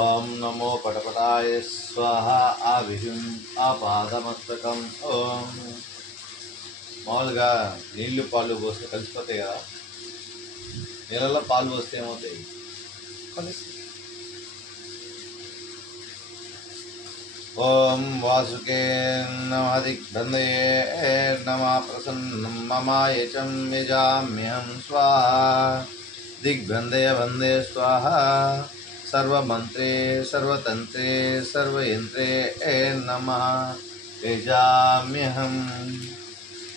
ఓం నమో పటపటాయ స్వాహ. ఆవిషం ఆపాదమస్తకం. ఓం. మామూలుగా నీళ్లు పాలు పోస్తే కలిసిపోతాయి కదా, నీళ్ళలో పాలు పోస్తే ఏమవుతాయి? ఓం వాసుకే నమః దిగ్బంధయే నమః ప్రసన్నం మమాయచం యజామ్యహం స్వాహా. దిగ్బంధయ బంధే స్వాహా. సర్వమంత్రే సర్వతంత్రే సర్వయంత్రే నమః యజామ్యహం.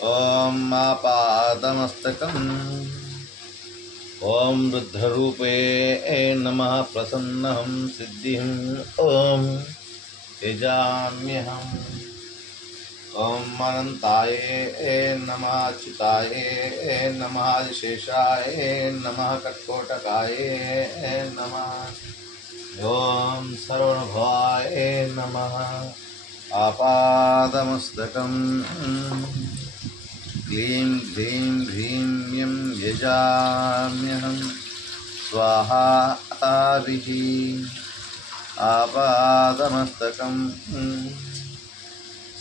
ఓం ఆపాదమస్తకం. ఓం రుద్రరూపే నమః ప్రసన్నం సిద్ధిం. ఓం యజామ్యహం. ఓం అనంతాయ నమః అచ్యుతాయ నమః ఆదిశేషాయ నమః కర్కోటకాయ నమః. ఓం సర్వభవాయ నమః. ఆపాదమస్తకం. క్లీం హ్రీం హ్రీం యం యజామ్యహం స్వాహా. ఆవిః ఆపాదమస్తకం.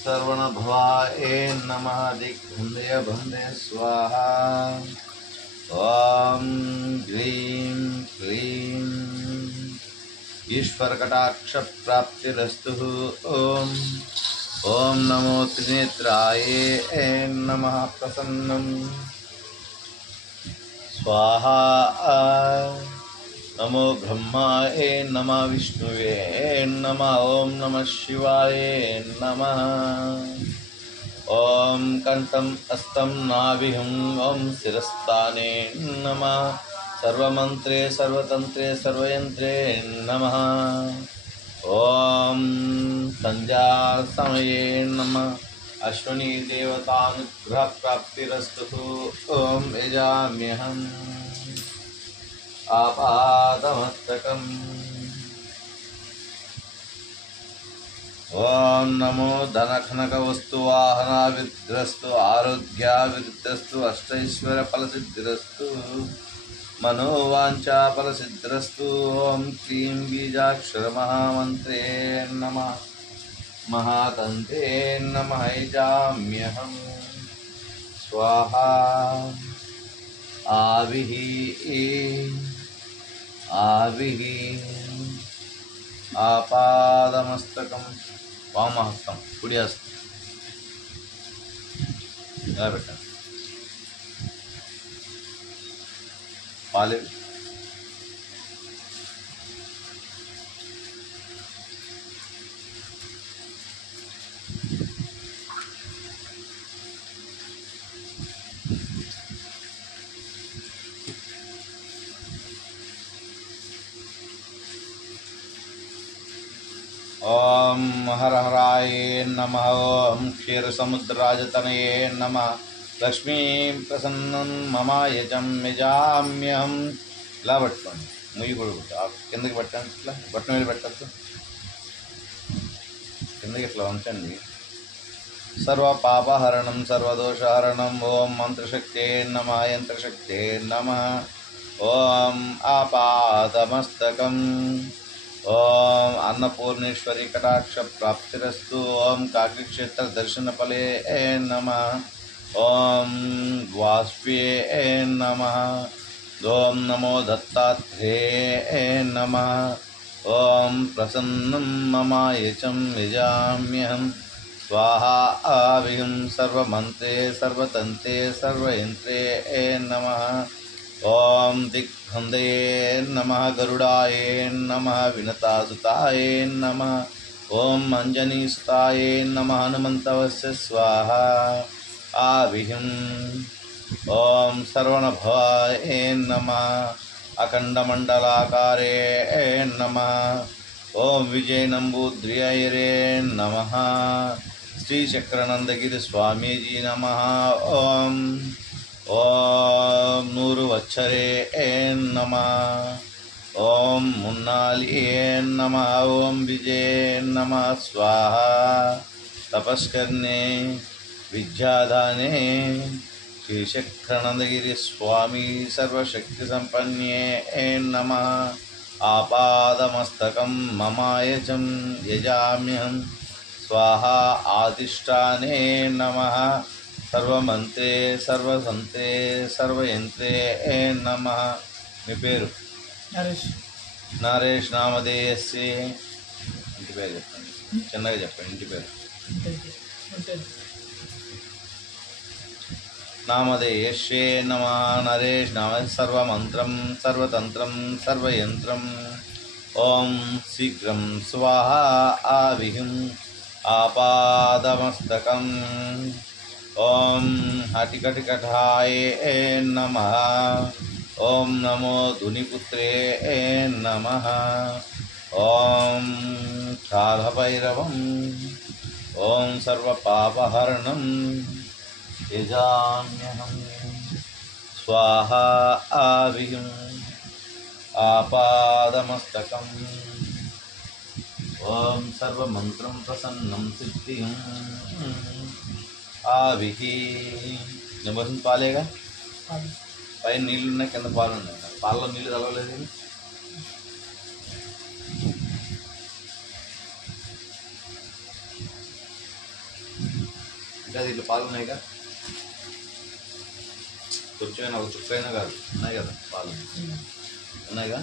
సర్వణభవాయ నమః దిగ్బంధయ బంధే స్వాహా. ఓం గ్రీం క్లీం ఈశ్వర కటాక్ష ప్రాప్తిరస్తు. ఓం. ఓం నమో త్రినేత్రాయ నమః ప్రసన్నం స్వాహా. నమో బ్రహ్మాయ నమః విష్ణువే నమః. ఓం నమః శివాయ నమః. ఓం కంఠం హస్తం నాభిః. ఓం శిరస్థానే నమః. సర్వమంత్రే సర్వతంత్రే సర్వయంత్రే నమః. ఓం సంధ్యా సమయే నమః. అశ్వినీ దేవతానుగ్రహ ప్రాప్తిరస్తు. ఓం యజామ్యహం ఆపాదమస్తకం. ఓం నమో ధనఖనక వస్తు వాహనాభివృద్ధిరస్తు. ఆరోగ్యాభివృద్ధిరస్తు. అష్టైశ్వర్య ఫలసిద్ధిరస్తు. మనోవాంఛా ఫలసిద్ధిరస్తు. ఓం క్లీం బీజాక్షర మహామంత్రే నమః. మహాతంత్రే నమః యజామ్యహం స్వాహా. ఆవిః ఆవిః ఆపాదమస్తకం. వామహస్తం కుడి హస్తం ఇలా పెట్టండి. పాలు ఓం హరహరాయ నమః. ఓం క్షీరసముద్రరాజతనయే నమః. లక్ష్మీం ప్రసన్నం మమాయజం యజామ్యహం. ఇలా పట్టుకోండి. ముయ్యి కూడా కిందకి పెట్టండి. ఇట్లా బట్టన మీద పెట్టద్దు, కిందకి ఇట్లా ఉంచండి. సర్వపాపహరణం సర్వదోషహరణం. ఓం మంత్రశక్తే నమః యంత్రశక్తే నమః. ఓం ఆపాదమస్తకం. ఓం అన్నపూర్ణేశ్వరి కటాక్ష ప్రాప్తిరస్తు. ఓం కాకిక్షేత్ర దర్శన ఫలే నమః. ఓం వాస్వ్యే నమః. ఓం నమో దత్తాత్రేయ నమః. ఓం ప్రసన్నం మమాయచం యజామ్యహం స్వాహా. ఆవిః సర్వమంత్రే సర్వతంత్రే సర్వయంత్రే నమః. ఓం దిగ్బంధయే నమః. గరుడాయ నమః. వినతాసుతాయ నమః. ఓం అంజనీసుతాయ నమః. హనుమంతవస్య స్వాహా. ఆవిః ఓం సర్వణభవాయ నమః. అఖండమండలాకారే నమః. ఓం విజయనంబూద్ర్యైరే నమః. శ్రీచక్రనందగిరి స్వామీజీ నమః. ఓం ఓం నూరువచ్చరే నమః. ఓం మున్నాలియే నమః. ఓం విజయ నమః స్వాహా. తపస్కర్ణే విద్యాదానే శ్రీచక్రనందగిరి స్వామి సర్వశక్తి సంపన్నే నమః. ఆపాదమస్తకం మమాయచం యజామ్యహం స్వాహా ఆదిష్టానే నమః సర్వమంత్రే సర్వసంత్రే సర్వయంత్రే నమః. మీ పేరు? నరేష్. నరేష్ నామధేయస్య. ఇంటి పేరు చెప్పండి, చిన్నగా చెప్పండి. ఇంటి పేరు నామధేయస్యే నమ. నరేష్ నామ సర్వమంత్రం సర్వతంత్రం సర్వయంత్రం. ఓం శీఘ్రం స్వాహా ఆవిహిం ఆపాదమస్తకం. ఓం హటికటికటాయ నమః. ఓం నమో ధునిపుత్రే నమః. ఓం కాలభైరవం. ఓం సర్వపాపహరణం యజామ్యహం. స్వాహా ఆవిహిం ఆపాదమస్తకం. ఓం సర్వమంత్రం ప్రసన్నం సిద్ధిం ఆవిహి. నిమ్మసం పాలేగా, పైన నీళ్ళు ఉన్నాయి, కింద పాలు ఉన్నాయి. పాలలో నీళ్ళు తలవలేదు. ఇంకా దీంట్లో పాలు ఉన్నాయిగా, కొంచెమైనా ఒక చుక్కైనా కాదు, ఉన్నాయి కదా పాలు, ఉన్నాయిగా.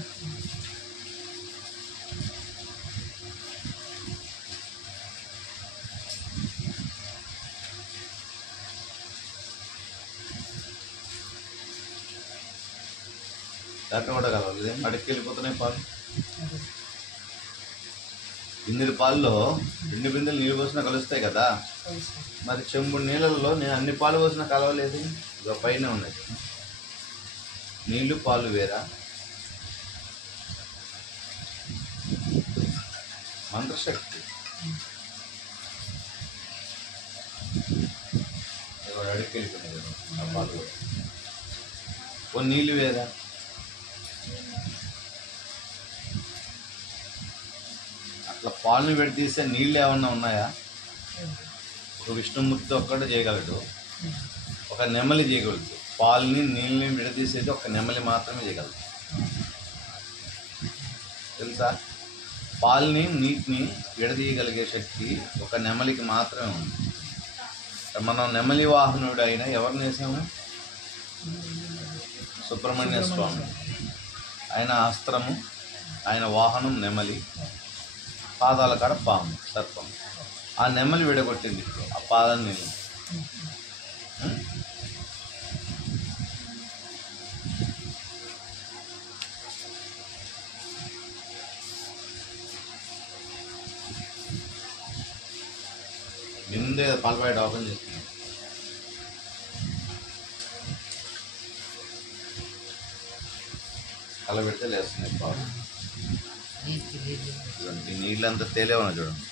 దాంట్లో కూడా కలవాలి, అడికి వెళ్ళిపోతున్నాయి పాలు. బిందెల పాలలో 2 బిందెలు నీళ్ళు పోసినా కలుస్తాయి కదా. మరి చెంబు నీళ్ళల్లో నేను అన్ని పాలు పోసినా కలవలేదు. ఇక పైన ఉన్నాయి నీళ్ళు, పాలు వేరా? మంత్రశక్తి. అడికి వెళ్ళిపోయినాయి కదా ఆ పాలు. ఓ నీళ్ళు వేరా? అట్లా పాలను విడదీస్తే నీళ్ళు ఏమన్నా ఉన్నాయా? ఒక విష్ణుమూర్తి ఒక్కడే చేయగలడు, ఒక నెమలి చేయగలదు. పాలని నీళ్ళని విడదీసేది ఒక నెమలి మాత్రమే చేయగలదు, తెలుసా? పాలని నీటిని విడదీయగలిగే శక్తి ఒక నెమలికి మాత్రమే ఉంది. మనం నెమలి వాహనుడు అయినా ఎవరిని వేసాము? సుబ్రహ్మణ్య స్వామి. ఆయన అస్త్రము, ఆయన వాహనం నెమలి, పాదాల కాడ పాము, సర్పం. ఆ నెమలి విడగొట్టింది ఆ పాదాన్ని నీళ్ళు. ముందే పాల ప్యాకెట్ ఓపెన్ చేస్తుంది. కల పెడితే లేస్తున్నాయి పాలు. ఈ నీళ్ళంతా తేలేవన్నా చూడండి.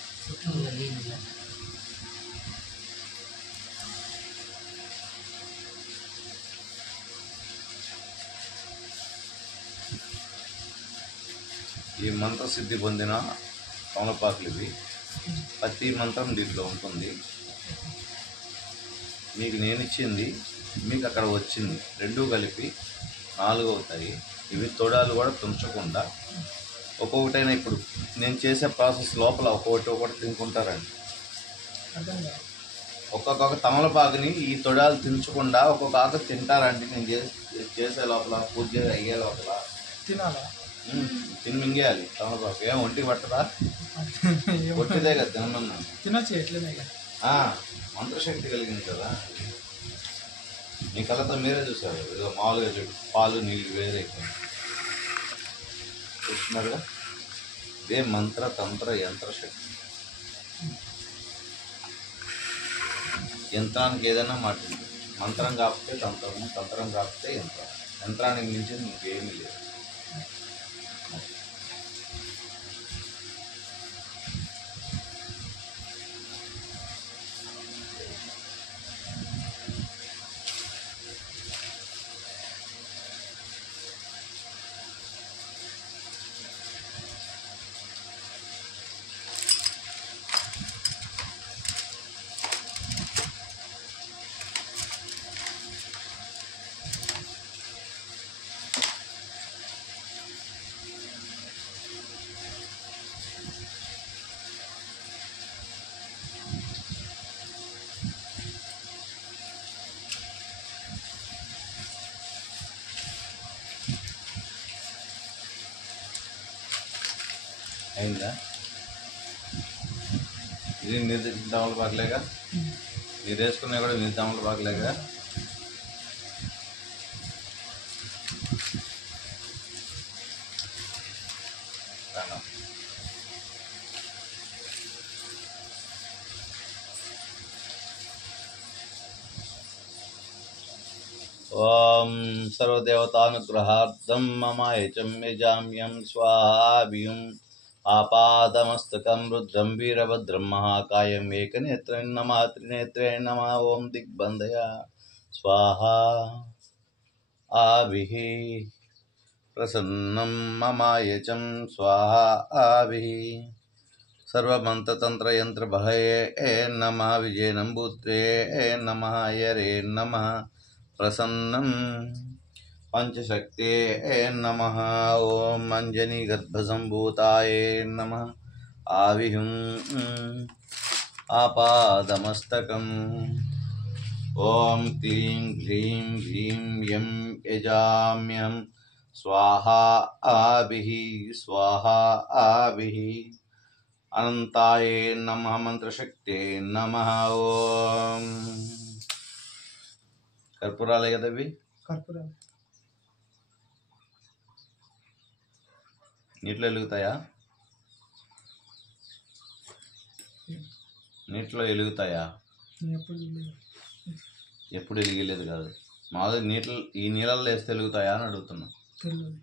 ఈ మంత్ర సిద్ధి పొందిన తమలపాకులు ఇవి. ప్రతి మంత్రం దీంట్లో ఉంటుంది. మీకు నేను ఇచ్చింది మీకు అక్కడ వచ్చింది, రెండూ కలిపి 4 అవుతాయి. ఇవి తొడాలు కూడా తుంచకుండా ఒక్కొక్కటైనా ఇప్పుడు నేను చేసే ప్రాసెస్ లోపల ఒక్కొక్కటి తినుకుంటారండి. ఒక్కొక్క తమలపాకుని ఈ తొడాలు తినకుండా ఒక్కొక్క ఆకు తింటారండి. నేను చేసే లోపల పూజ అయ్యే లోపల తినాలా? తిని మింగేయాలి తమలపాకు. ఏం ఒంటికి పట్టదా? ఒట్టిదే కదా తినమన్నా. తినొచ్చు, ఎట్లనే మంత్రశక్తి కలిగింది కదా. మీ కళ్ళతో మీరే చూసారు. ఏదో మామూలుగా చూడు, పాలు నీళ్ళు వేరే చూస్తున్నారుగా. ఇదే మంత్ర తంత్ర యంత్రశక్తి. యంత్రానికి ఏదైనా మాట్లాడు. మంత్రం కాకపోతే తంత్రము, తంత్రం కాకపోతే యంత్రం. యంత్రానికి మించి ఇంకేమీ లేదు. అయిందా? ఇది మీరు దమలు పాకలేక, మీరు వేసుకున్నా కూడా మీరు దమలు పాకలేక. ఓం సర్వదేవతానుగ్రహార్థం మమాయచం యజామ్యం స్వాహాభియం ఆపాదమస్తకం రుద్రం వీరభద్రం మహాకాయం ఏకనేత్రం నమః త్రినేత్రే నమః. ఓం దిగ్బంధయ స్వాహా. ఆభిః ప్రసన్నం మమాయచం స్వాహా. ఆభిః సర్వమంత్రతంత్రయంత్రభయే నమః. విజయనంబూత్రే నమః. యరే నమః. ప్రసన్నం పంచశక్తే నమః. ఓం అంజనీగర్భసంభూతాయ నమః. ఆవిహం ఆపాదమస్తకం. ఓం క్లీం హ్రీం హ్రీం యం యజామ్యం స్వాహా. ఆభిః స్వాహా. ఆభిః అనంతాయ నమః. మంత్రశక్తే నమః. ఓం కర్పూరాలే కదా ఇవి. కర్పూరాలు నీటిలో వెలుగుతాయా? నీటిలో వెలుగుతాయా? ఎప్పుడు వెలిగలేదు కాదు, మామూలుగా ఈ నీళ్ళల్లో వేస్తే వెలుగుతాయా అని అడుగుతున్నా. తెలియదు.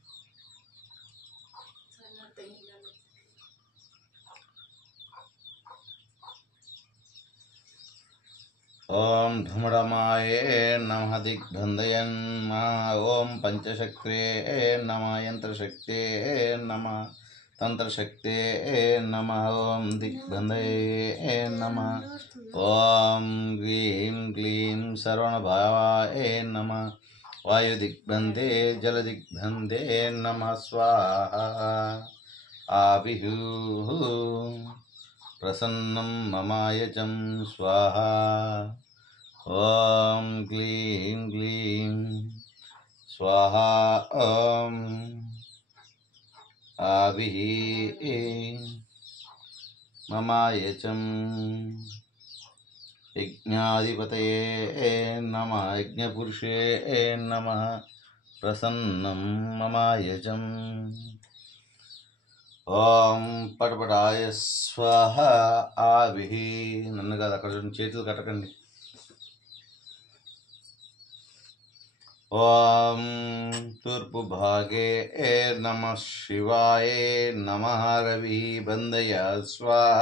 ఓం ఢమఢమాయ నమః. దిగ్బంధయన్ నమః. ఓం పంచశక్తే నమః. యంత్రశక్తే నమః. తంత్రశక్తే నమః. ఓం దిగ్బంధయే నమః. ఓం హ్రీం క్లీం సర్వణభావాయ నమః. వాయుదిగ్బంధే జలదిగ్బంధే నమః. స్వాహా. ఆభిః ప్రసన్నం మమాయచం స్వాహా. ఓం క్లీం క్లీం స్వాహా. ఓం ఆభిః మమాయచం యజ్ఞాధిపతయే నమః. యజ్ఞపురుషే నమః. ప్రసన్నం మమాయచం. ఓం పటపటాయ స్వాహ. ఆభిః నన్ను కాదు, అక్కడ చేతులు కట్టకండి. ఓం తూర్పు భాగే నమః శివాయ నమః. రవి బంధయ స్వాహ.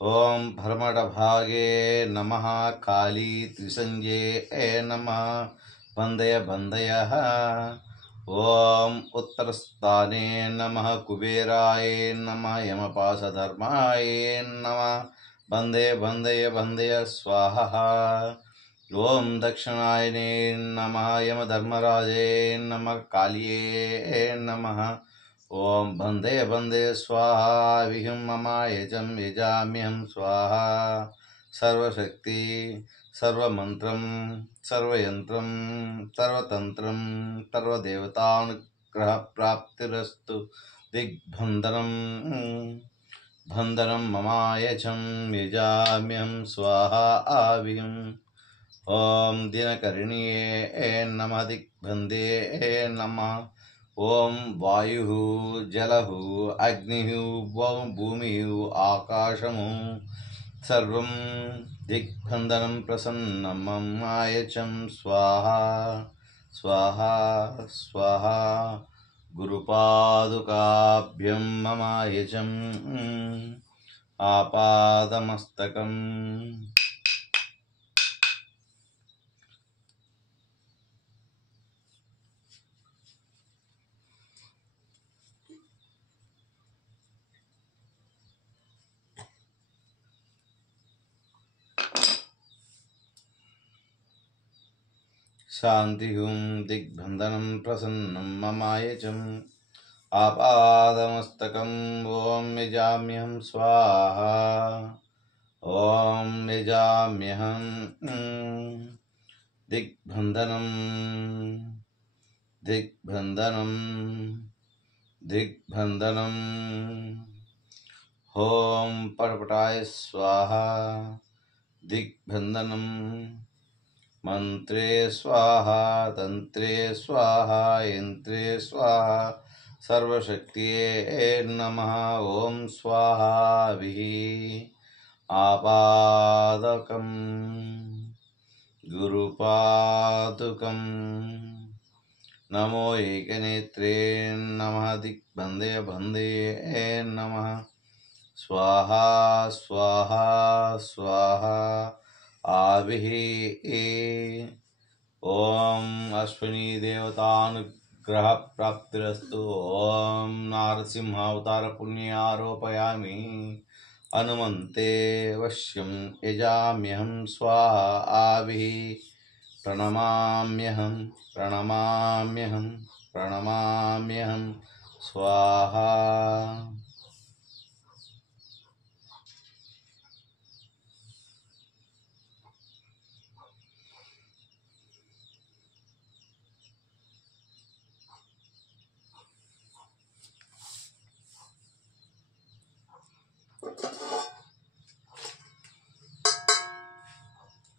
ఓం పరమట భాగే నమః. కాళీ త్రిసంజే నమః. బంధయ బంధయ. ఓం ఉత్తరస్థానే నమః. కుబేరాయ నమః. యమపాసధర్మాయ నమః. బంధే బంధయ బంధయ స్వాహ. ఓం దక్షిణాయనే నమః. యమధర్మరాజే నమః. కాళియే నమః. ఓం బంధయ బంధయ స్వాహా. విహం మమాయచం యజామ్యం స్వాహా. సర్వశక్తి సర్వమంత్రం సర్వయంత్రం సర్వతంత్రం సర్వదేవతానుగ్రహ ప్రాప్తిరస్తు. దిగ్బంధనం బంధనం మమాయచం యజామ్యం స్వాహా. ఆవిహం ఓం దినకరిణ్యే నమః. దిగ్బంధే నమః. ఓం వాయు జలహు అగ్ని భూమి ఆకాశము సర్వం దిగ్బంధనం ప్రసన్నం మమాయచం స్వాహా. స్వాహా స్వాహా. గురుపాదుకాభ్యం మమాయచం ఆపాదమస్తకం. శాంతి హుం దిగ్బంధనం ప్రసన్నం మమాయచం ఆపాదమస్తకం. ఓం యజామ్యహం స్వాహా. ఓం యజామ్యహం దిగ్బంధనం దిగ్బంధనం దిగ్బంధనం. ఓం పటపటాయ స్వాహా. దిగ్బంధనం. మంత్రే స్వాహా, తంత్రే స్వాహా, యంత్రే స్వాహా, సర్వశక్తియే నమః. ఓం స్వాహాభిః. ఆపాదకం గురుపాదుకం. నమో ఏకనేత్రే నమః. దిగ్బంధయ బంధయే నమః. స్వాహా స్వాహా స్వాహా. ఆవిః. ఓం అశ్వినీ దేవతానుగ్రహ ప్రాప్తిరస్తు. ఓం నారసింహావతార పుణ్యారోపయామి. హనుమంతే వశ్యం యజామ్యహం. స్వాహా. ఆవిః. ప్రణమామ్యహం ప్రణమామ్యహం ప్రణమామ్యహం. స్వాహా.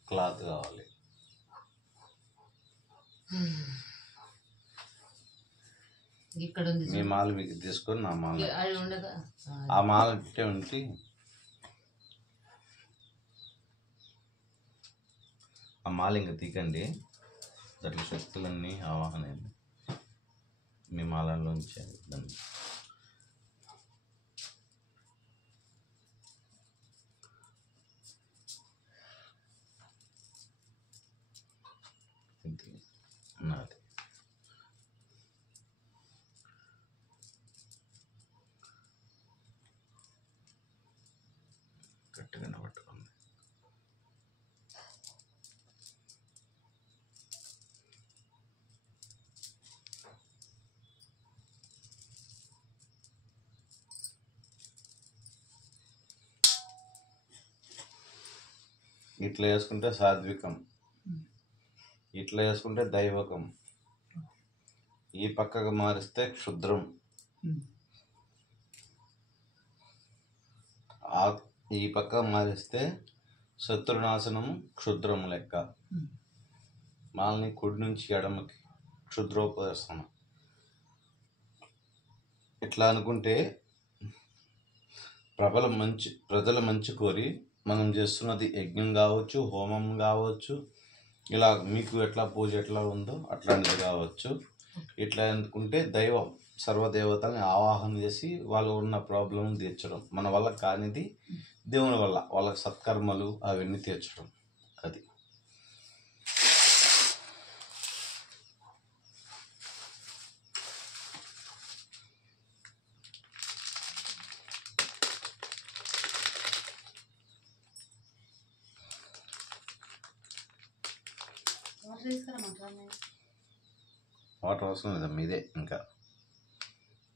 క్లాత్ కావాలి. ఇక్కడ ఉంది మీ మాల మీకు తీసుకొని నా మాల, అది ఉండగా ఆ మాల ఇట్టే ఉంచి ఆ మాల ఇంకా తీకండి. దాంట్లో శక్తులన్నీ ఆవాహన అయింది. మీ మాలలో ఉంచాలి దాన్ని. ఇది నాది. గట్టిగానే పట్టుకుంది. ఇట్లా వేసుకుంటే సాత్వికం, ఇట్లా వేసుకుంటే దైవకం, ఈ పక్కకు మారిస్తే క్షుద్రం, ఈ పక్క మారిస్తే శత్రునాశనం, క్షుద్రం లెక్క. మాలని కుడి నుంచి ఎడమకి క్షుద్రోపదర్శనం. ఇట్లా అనుకుంటే ప్రజల మంచి కోరి మనం చేస్తున్నది యజ్ఞం కావచ్చు, హోమం కావచ్చు, ఇలా మీకు ఎట్లా పూజ ఎట్లా ఉందో అట్లాంటిది కావచ్చు. ఇట్లా అనుకుంటే దైవం సర్వదేవతల్ని ఆవాహన చేసి వాళ్ళు ఉన్న ప్రాబ్లం తీర్చడం. మన వల్ల కానిది దేవుని వల్ల వాళ్ళకి సత్కర్మలు అవన్నీ తీర్చడం. అది వాటర్ అవసరం లేదా మీదే. ఇంకా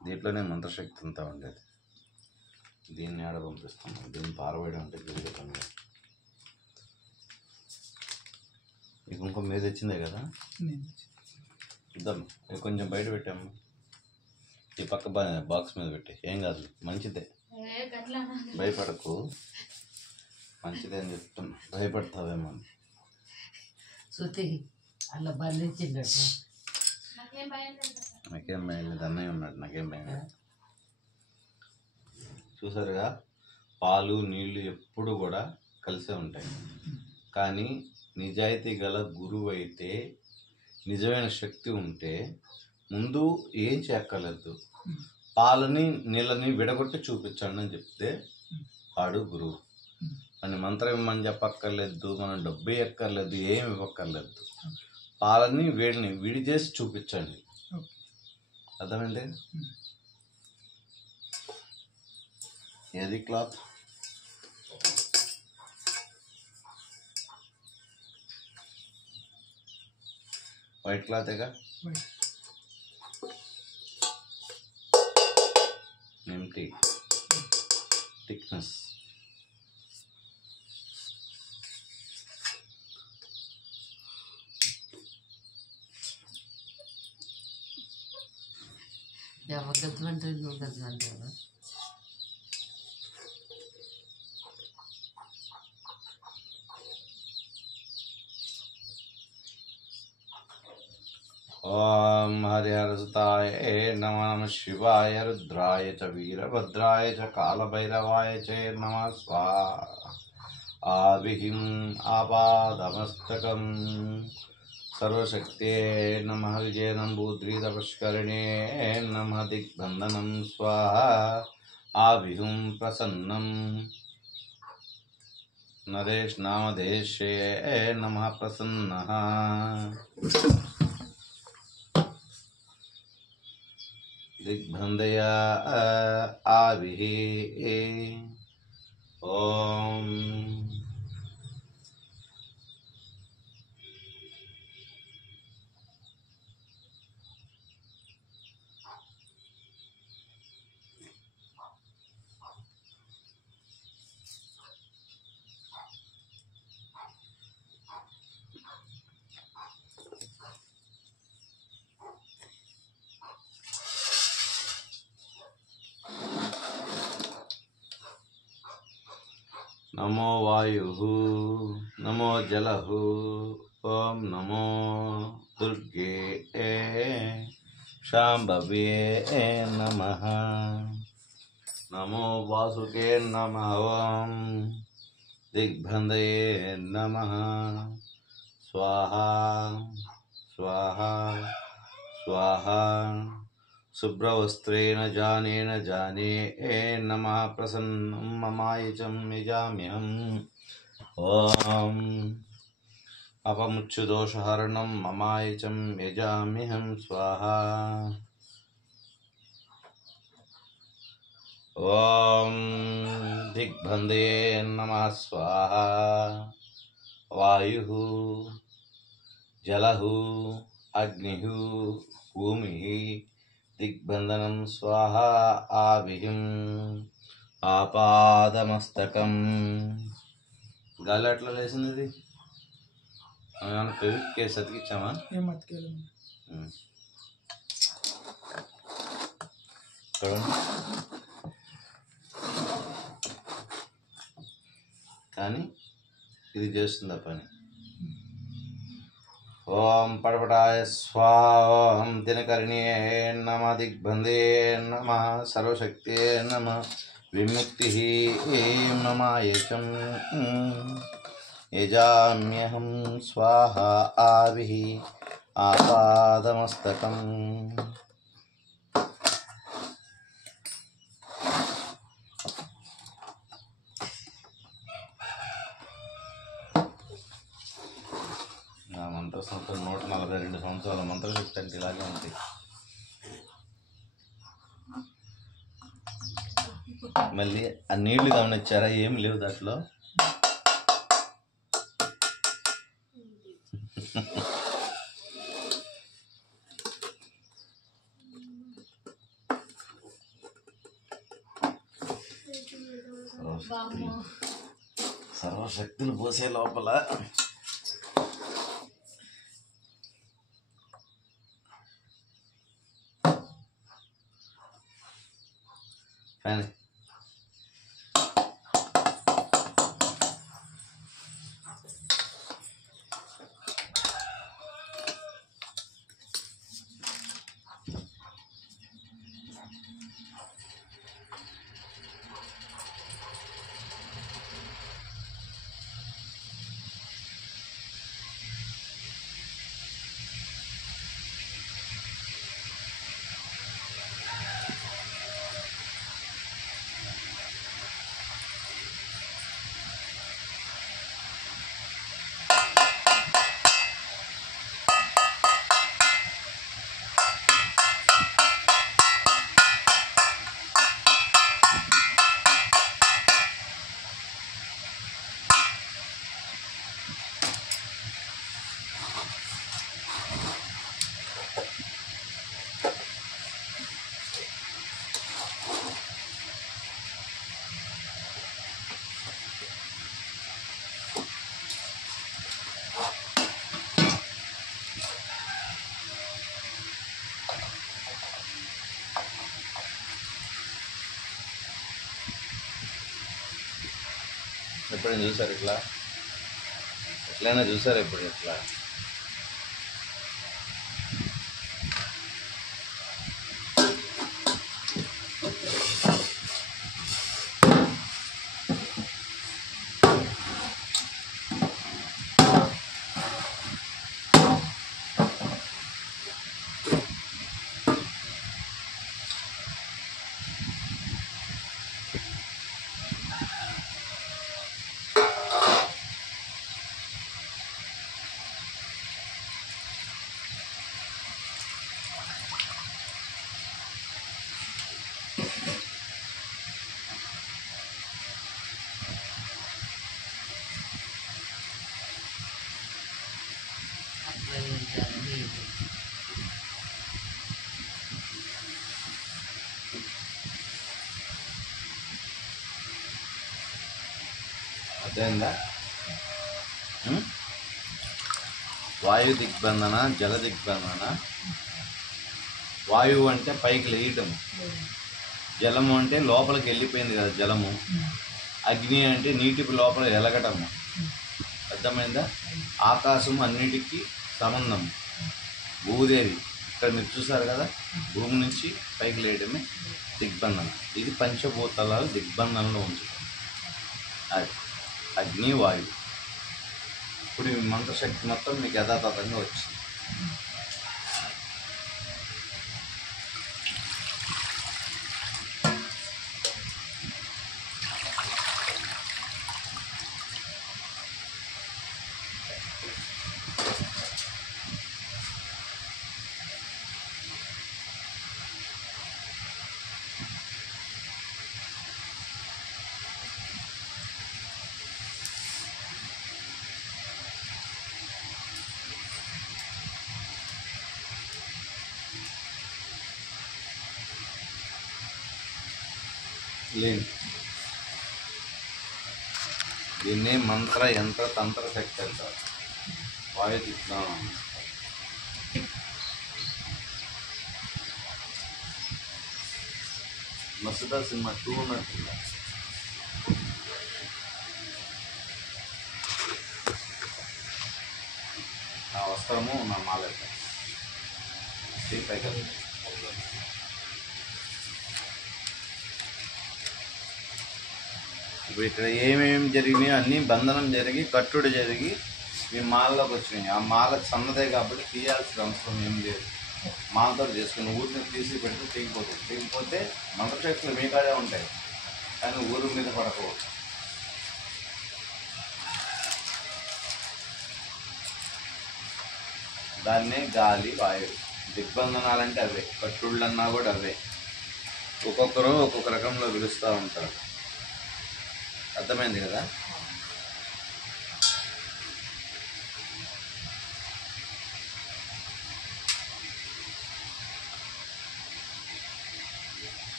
దీంట్లోనే మంత్రశక్తి అంతా ఉండేది. దీన్ని ఆడ పంపిస్తాను. దీన్ని పారవేయడం అంటే జరిగే పని. మీకు ఇంకో మీద వచ్చిందే కదా, ఇద్దాం. ఇది కొంచెం బయట పెట్టాము. ఈ పక్క బాక్స్ మీద పెట్టి ఏం కాదు, మంచిదే. భయపడకు, మంచిదే అని చెప్తాను. భయపడతావేమో అని. శృతి అలా బంధించిందట. నాకేం భయం లేదు, అన్నయ్య ఉన్నాడు, నాకేం భయం లేదు. చూసారుగా, పాలు నీళ్లు ఎప్పుడు కూడా కలిసే ఉంటాయి. కానీ నిజాయితీ గల గురువు అయితే, నిజమైన శక్తి ఉంటే ముందు ఏం చేయక్కర్లేదు, పాలని నీళ్ళని విడగొట్టి చూపించండి అని చెప్తే వాడు గురువు. మన మంత్రం ఇమ్మని చెప్పక్కర్లేదు, మనం డబ్బు ఎక్కర్లేదు, ఏం ఇవ్వక్కర్లేదు. పాలని వేడిని విడి చేసి చూపించండి. అర్థమైంది? ఏది క్లాత్? వైట్ క్లాతేగా. ఎంటీ థిక్నెస్. ఎవరు గద్దమంటారు నువ్వు గద్దమంటారు ओम हरिहरसुताय नमः नमः शिवाय रुद्राय च वीरभद्राय च कालभैरवाय च नमः स्वाहा आविहिं आपादमस्तकं सर्वशक्त्यै नमः विजयनम्बूद्रितपुष्करिणे नमः दिग्बन्धनं स्वाहा आविहुं प्रसन्नं नरेश नामदेशे नमः प्रसन्नः दिग्बन्धया आविः ओम नमो वायुः नमो जलः ओम नमो दुर्गे शाम्भवे नमः नमो वासुके नमः ओम दिग्बन्धये नमः स्वाहा स्वाहा स्वाहा शुभ्रवस्त्रेण जानेन जाने नमः प्रसन्नं ममायचं यजाम्यहम् ॐ अपमुच्युदोषहरणं ममायचं यजाम्यहं स्वाहा ॐ दिग्बन्धये नमः स्वाहा वायुः जलः अग्निः भूमिः दिग्बंधनं स्वाहा आविहिं आपादमस्तकं गाలి అట్లా లేసింది ఇది మనం పెరుగు కేసు అతికిచ్చామా ఏం అతికేయాలి చూడండి కానీ ఇది చేస్తుంది ఆ పని ओम पटपटाय स्वाहा ओम दिनकर्ण्ये नमः दिग्बन्धे नमः सर्वशक्त्यै नमः विमुक्तिः ममायचं यजाम्यहं स्वाहा आविः आपादमस्तकम् మంత్ర సంవత్సరం 142 సంవత్సరాల మంత్రశక్తి అంటే ఇలాగే ఉంది. మళ్ళీ ఆ నీళ్లు గమనించారా? ఏం లేవు దాంట్లో. సర్వశక్తులు పోసే లోపల ఫ్యాన్ ఎప్పుడైనా చూసారు ఇట్లా? ఎట్లయినా చూసారు ఎప్పుడు ఇట్లా? అర్థమైందా? వాయు దిగ్బంధన, జల దిగ్బంధన. వాయువు అంటే పైకి లేయటం, జలము అంటే లోపలికి వెళ్ళిపోయింది కదా జలము, అగ్ని అంటే నీటికి లోపల ఎలగటము. అర్థమైందా? ఆకాశం అన్నిటికీ సంబంధం. భూదేవి ఇక్కడ మీరు చూసారు కదా, భూమి నుంచి పైకి లేయడమే దిగ్బంధన. ఇది పంచభూతాలు దిగ్బంధనలో ఉంచడం. అది అగ్ని, వాయువు. ఇప్పుడు ఈ మంత్రశక్తి మొత్తం మీకు యథాతథంగా వచ్చింది. లేని దీన్ని మంత్ర యంత్ర తంత్ర శక్తి అంటారు. వాయు దిగ్బంధనం. మసుదా సినిమా 2 ఉన్నట్టుంది. నా వస్త్రము నా మాలెక్క పైకి. ఇప్పుడు ఇక్కడ ఏమేమి జరిగినాయో అన్నీ బంధనం జరిగి కట్టుడు జరిగి మీ మాలలోకి వచ్చినాయి. ఆ మాల సన్నదే కాబట్టి తీయాల్సిన అవసరం ఏం లేదు. మాలతో చేసుకుని ఊరిని తీసి పెడితే తెగిపోతుంది. తెగిపోతే మంత్రశక్తులు మీ కాడే ఉంటాయి, కానీ ఊరు మీద పడకూడదు. దాన్నే గాలి, వాయువు దిగ్బంధనాలంటే అవే. కట్టుళ్ళన్నా కూడా అవే. ఒక్కొక్కరు ఒక్కొక్క రకంలో పిలుస్తూ ఉంటారు. అర్థమైంది కదా?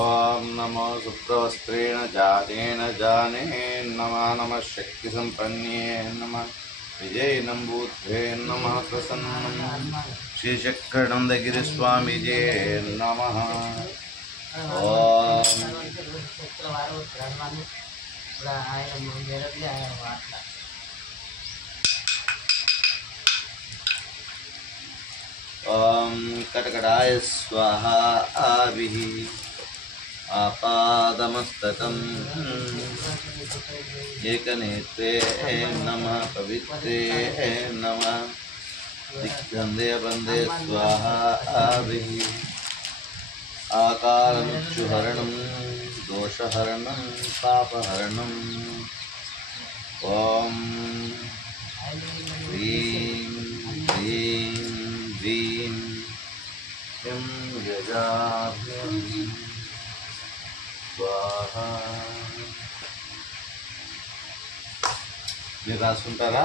ఓం నమో శుభ్రవస్త్రేణ జానేన జానే నమః నమః శక్తి సంపన్నే నమః విజయనంబూత్వే నమః ప్రసన్నం శ్రీచక్రనందగిరి స్వామిజే నమః. ఓం ఓం కటకటాయ స్వాహ ఆవిః ఆపాదమస్తకం ఏకనేత్రే నమః పవిత్రే నమః దిగ్బంధే బంధే స్వాహ ఆవిః ఆకారముచ్చుహరణం దోషహరణం పాపహరణం. ఓం హ్రీం హ్రీం హ్రీం హ్రీం యజాభ్యం స్వాహా. మీరు రాసుకుంటారా?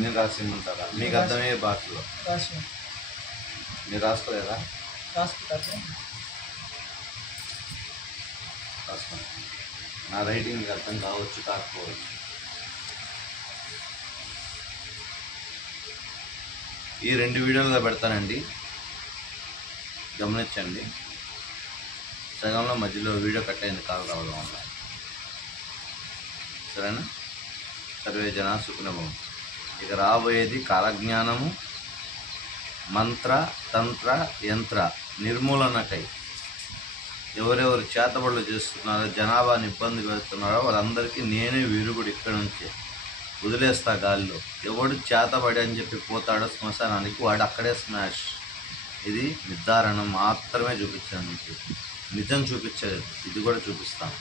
నేను రాసిమ్మంటారా? మీకు అర్థమయ్యే భాషలో. మీరు రాసుకోలేదా? రాసుకోండి. నా రైటింగ్ మీకు అర్థం కావచ్చు, కాకపోవచ్చు. ఈ 2 వీడియోలుగా పెడతానండి, గమనించండి. సగంలో మధ్యలో వీడియో కట్ అయింది కాల్ రావడం వల్ల. సరేనా? సర్వే జనా సుఖినో భవంతు. ఇక రాబోయేది కాలజ్ఞానము, మంత్ర తంత్ర యంత్ర నిర్మూలనకై ఎవరెవరు చేతబడులు చేస్తున్నారో, జనాభాని ఇబ్బంది పెడుతున్నారో వాళ్ళందరికీ నేనే విరుగుడు ఇక్కడ నుంచే వదిలేస్తా గాలిలో. ఎవడు చేతబడి అని చెప్పి పోతాడో శ్మశానానికి వాడు అక్కడే స్మాష్. ఇది నిర్ధారణ మాత్రమే చూపించాను మీకు, నిజం చూపించలేదు, ఇది కూడా చూపిస్తాను.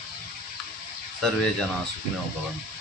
సర్వే జనా సుఖినో భవంతు.